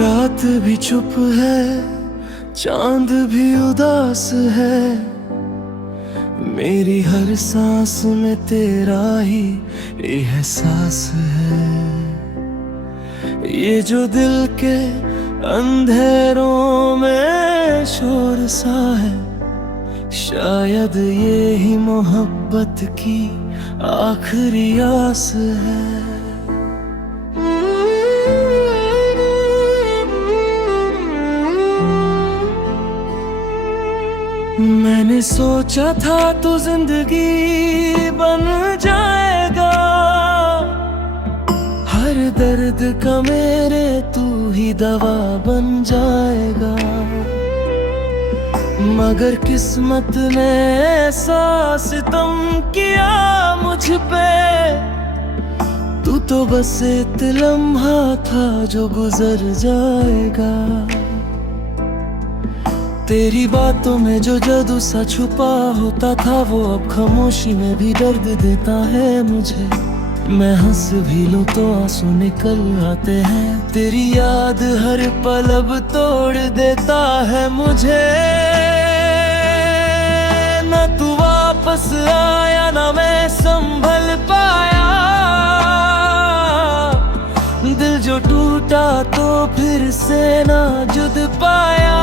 रात भी चुप है, चांद भी उदास है, मेरी हर सांस में तेरा ही एहसास है। ये जो दिल के अंधेरों में शोर सा है, शायद ये ही मोहब्बत की आखिरी आस है। मैंने सोचा था तू जिंदगी बन जाएगा, हर दर्द का मेरे तू ही दवा बन जाएगा। मगर किस्मत ने ऐसा सितम किया मुझ पे, तू तो बस एक लम्हा था जो गुजर जाएगा। तेरी बातों में जो जादू सा छुपा होता था, वो अब खामोशी में भी दर्द देता है मुझे। मैं हंस भी लूं तो आंसू निकल आते हैं, तेरी याद हर पल अब तोड़ देता है मुझे। ना तू वापस आया, ना मैं संभल पाया, दिल जो टूटा तो फिर से ना जुद पाया।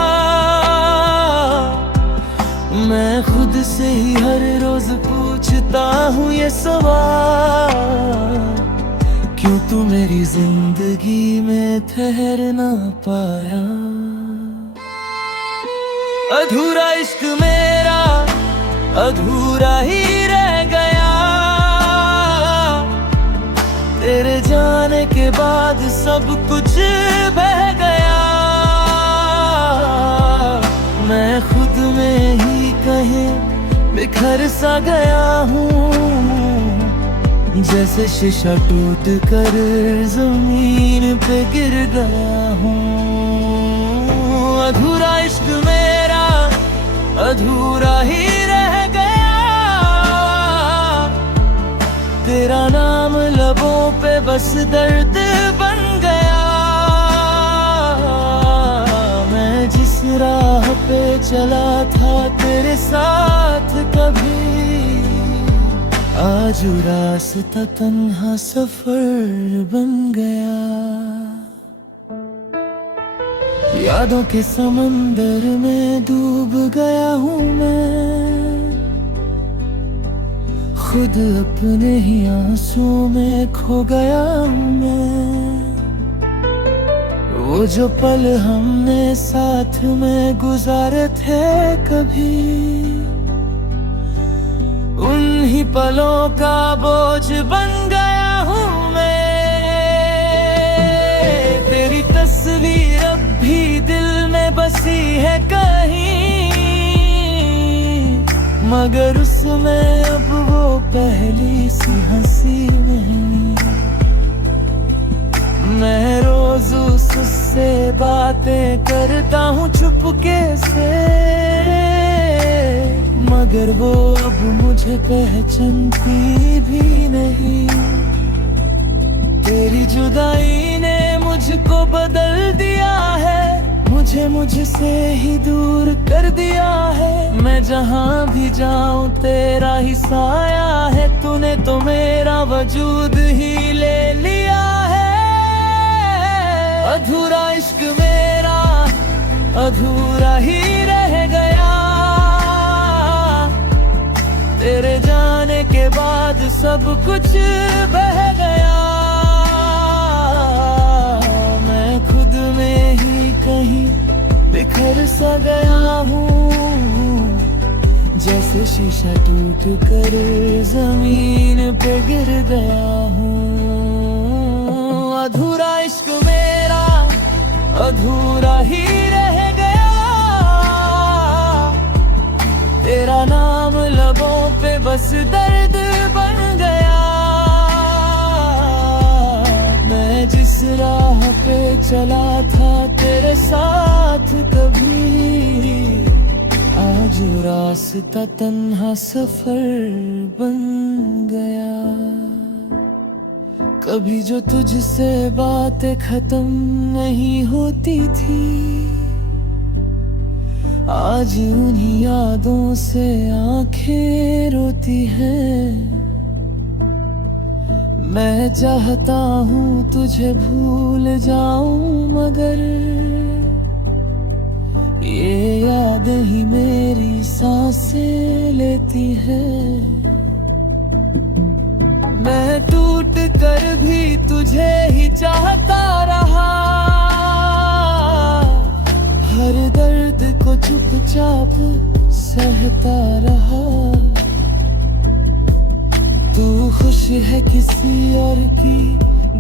मैं खुद से ही हर रोज पूछता हूँ ये सवाल, क्यों तू मेरी जिंदगी में ठहर ना पाया। अधूरा इश्क मेरा अधूरा ही रह गया, तेरे जाने के बाद सब कुछ बह गया। मैं खुद में ही कहीं बिखर सा गया हूँ, जैसे शीशा टूट कर जमीन पे गिर गया हूँ। अधूरा इश्क मेरा अधूरा ही रह गया, तेरा नाम लबों पे बस दर्द बन गया। मैं जिस राह पे चला था तेरे साथ कभी, आज रास्ता तन्हा सफर बन गया। यादों के समंदर में डूब गया हूँ मैं, खुद अपने ही आंसुओं में खो गया हूँ मैं। वो जो पल हमने साथ में गुजारे थे कभी, उन्हीं पलों का बोझ बन गया हूँ मैं। तेरी तस्वीर अब भी दिल में बसी है कहीं, मगर उसमें अब वो पहली सी हंसी नहीं। मैं रोज उससे बातें करता हूँ चुपके से, मगर वो अब मुझे पहचानती भी नहीं। तेरी जुदाई ने मुझको बदल दिया है, मुझे मुझसे ही दूर कर दिया है। मैं जहाँ भी जाऊँ तेरा ही साया है, तूने तो मेरा वजूद ही ले लिया है। अधूरा इश्क मेरा अधूरा ही रह गया, तेरे जाने के बाद सब कुछ बह गया। मैं खुद में ही कहीं बिखर सा गया हूँ, जैसे शीशा टूट कर जमीन पे गिर गया हूँ। अधूरा इश्क मेरा अधूरा ही रह गया, तेरा नाम लबों पे बस दर्द बन गया। मैं जिस राह पे चला था तेरे साथ कभी, आज रास्ता तन्हा सफर बन गया। कभी जो तुझसे बातें खत्म नहीं होती थी, आज उन्हीं यादों से आंखें रोती हैं। मैं चाहता हूँ तुझे भूल जाऊं, मगर ये यादें ही मेरी सांसें लेती है। मैं टूट कर भी तुझे ही चाहता रहा, हर दर्द को चुपचाप सहता रहा। तू खुश है किसी और की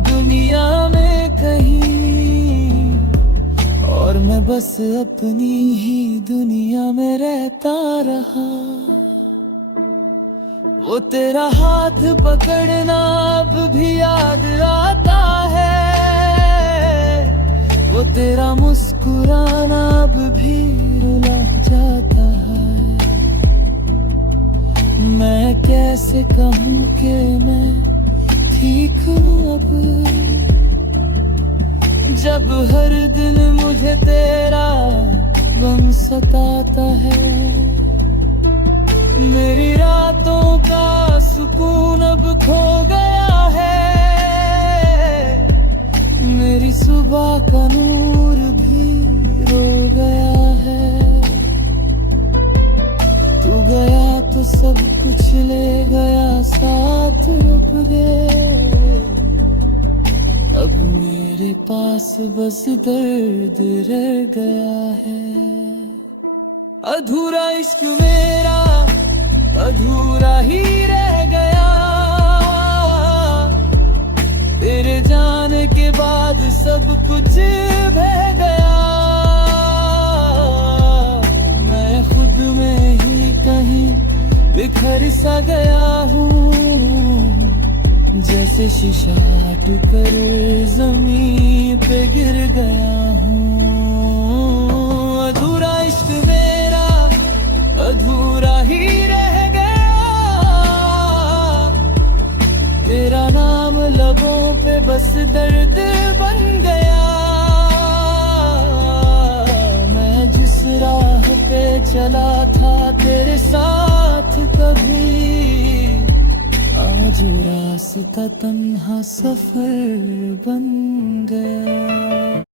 दुनिया में कहीं, और मैं बस अपनी ही दुनिया में रहता रहा। वो तेरा हाथ पकड़ना अब भी याद आता है, वो तेरा मुस्कुराना अब भी रुला जाता है। मैं कैसे कहूँ कि मैं ठीक हूँ अब, जब हर दिन मुझे तेरा गम सताता है। मेरी रातों का सुकून अब खो गया है, मेरी सुबह का नूर भी रो गया है। तू गया तो सब कुछ ले गया, साथ रुक गए। अब मेरे पास बस दर्द रह गया है। अधूरा इश्क मेरा अधूरा ही रह गया, तेरे जाने के बाद सब कुछ बह गया। मैं खुद में ही कहीं बिखर सा गया हूँ, जैसे शीशा हट कर जमीन पे गिर गया हूँ। अधूरा इश्क मेरा अधूरा ही रह गया, तेरा नाम लबों पे बस दर्द बन गया। मैं जिस राह पे चला था तेरे साथ कभी, आज रास्ता तन्हा सफर बन गया।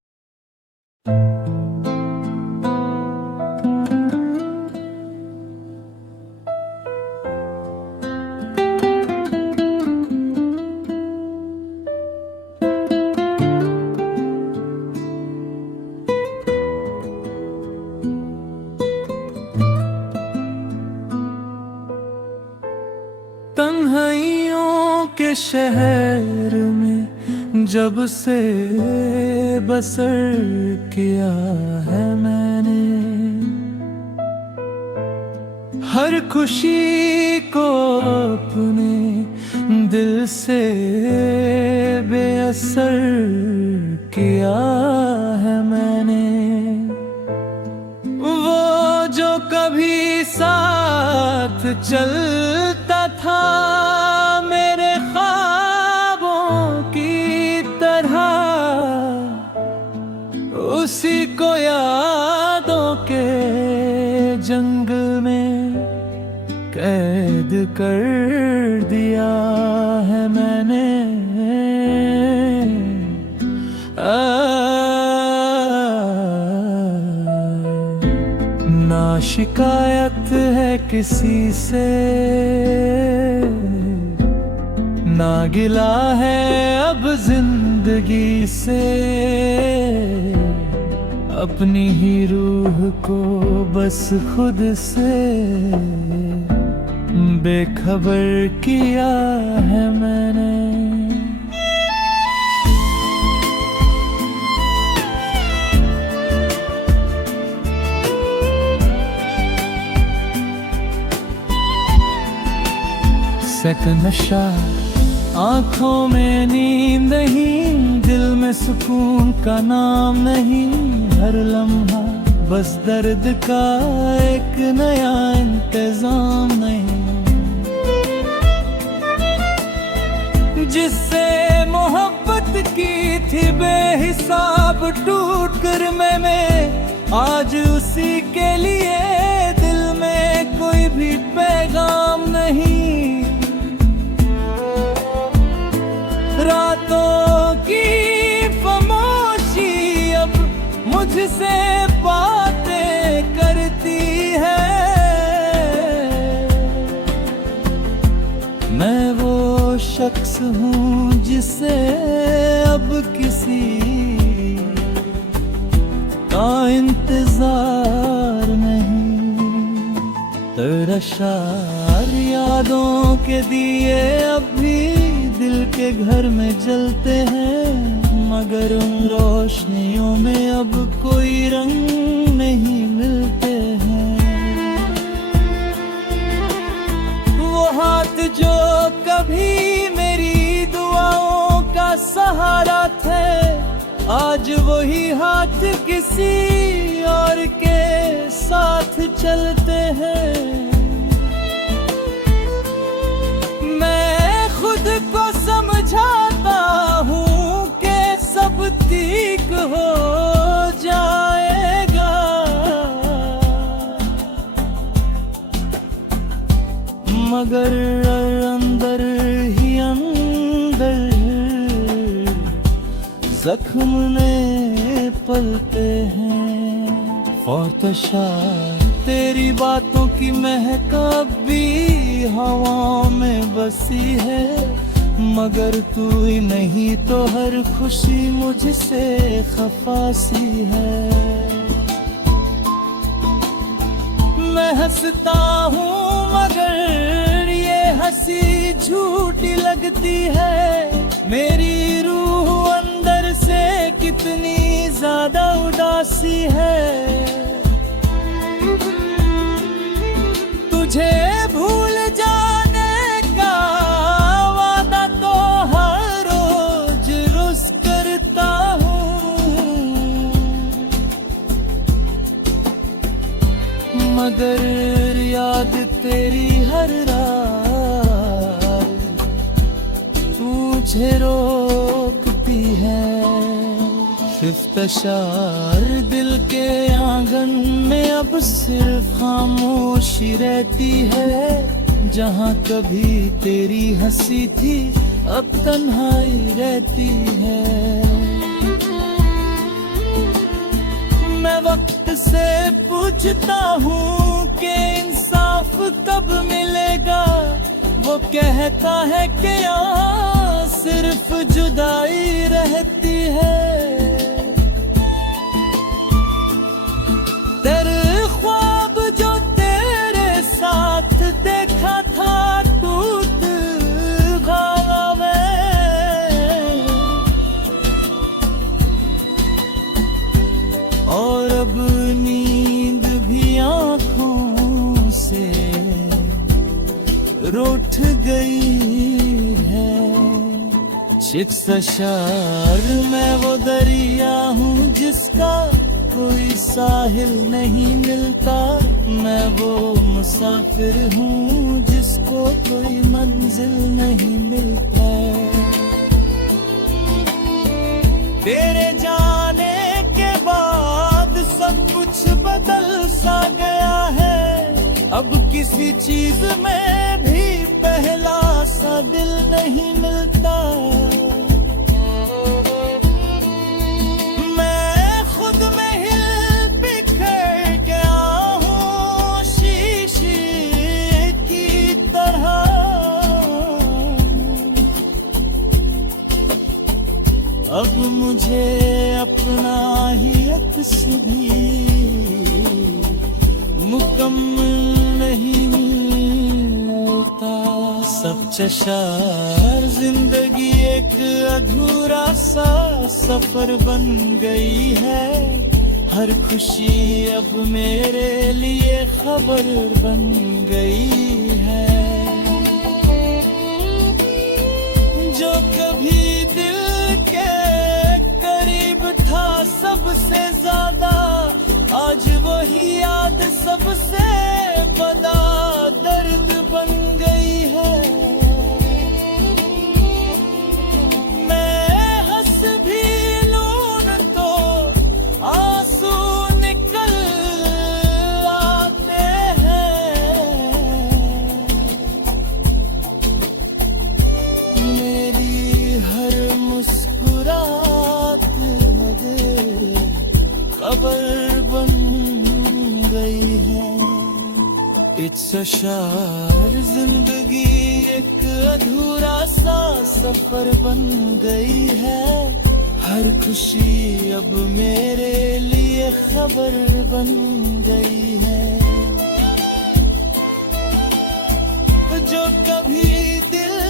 तन्हाइयों के शहर में जब से बसर किया है मैंने, हर खुशी को अपने दिल से बेअसर किया है मैंने। वो जो कभी साथ चलता था मेरे ख्वाबों की तरह, उसी को यादों के जंगल में कैद कर दिया है मैंने। ना शिकायत है किसी से, ना गिला है अब जिंदगी से। अपनी ही रूह को बस खुद से बेखबर किया है मैंने। सक नशा आंखों में नींद नहीं, दिल में सुकून का नाम नहीं। हर लम्हा बस दर्द का एक नया इंतजाम नहीं। जिससे मोहब्बत की थी बेहिसाब टूट कर मैंने, आज उसी के लिए दिल में कोई भी पैगाम नहीं। रातों की खामोशी अब मुझसे बातें करती है। मैं वो शख्स हूँ जिसे अब किसी का इंतजार नहीं। तेरा शार यादों के दिए अब भी दिल के घर में जलते हैं, मगर उन रोशनियों में अब कोई रंग नहीं मिलते हैं। वो हाथ जो कभी मेरी दुआओं का सहारा थे, आज वही हाथ किसी और के साथ चलते हैं। मैं खुद को समझाता हूँ कि सब ठीक हो जाएगा, मगर अंदर ही अंदर जख्म ने पलते हैं। और तशार तेरी बातों की महक भी हवा में बसी है, मगर तू ही नहीं तो हर खुशी मुझसे खफासी है। मैं हंसता हूँ मगर ये हंसी झूठी लगती है। मेरी रूह अंदर से कितनी ज्यादा उदासी है। तुझे भूल जाने का वादा तो हर रोज रोज करता हूँ, मगर याद तेरी हर रात तुझे रोकती है। इफ्तिशार दिल के आंगन में अब सिर्फ खामोशी रहती है। जहाँ कभी तेरी हंसी थी अब तन्हाई रहती है। मैं वक्त से पूछता हूँ कि इंसाफ कब मिलेगा, वो कहता है कि यहाँ सिर्फ जुदाई रहती है। तेरे ख्वाब जो तेरे साथ देखा था टूट गया मैं, और अब नींद भी आँखों से रूठ गई है। शिक्षाशार मैं वो दरिया हूँ जिसका कोई साहिल नहीं मिलता। मैं वो मुसाफिर हूँ जिसको कोई मंजिल नहीं मिलता। तेरे जाने के बाद सब कुछ बदल सा गया है। अब किसी चीज में भी पहला सा दिल नहीं मिलता। अब मुझे अपना ही अक्स भी मुकम्मल नहीं मिलता। सब चशार जिंदगी एक अधूरा सा सफर बन गई है। हर खुशी अब मेरे लिए खबर बन गई है। जो कभी दिल के करीब था सबसे ज्यादा, आज वही याद सबसे बड़ा दर्द बन गई है। मैं हंस खबर बन गई है। इट्स अ शार जिंदगी एक अधूरा सा सफर बन गई है। हर खुशी अब मेरे लिए खबर बन गई है। जो कभी दिल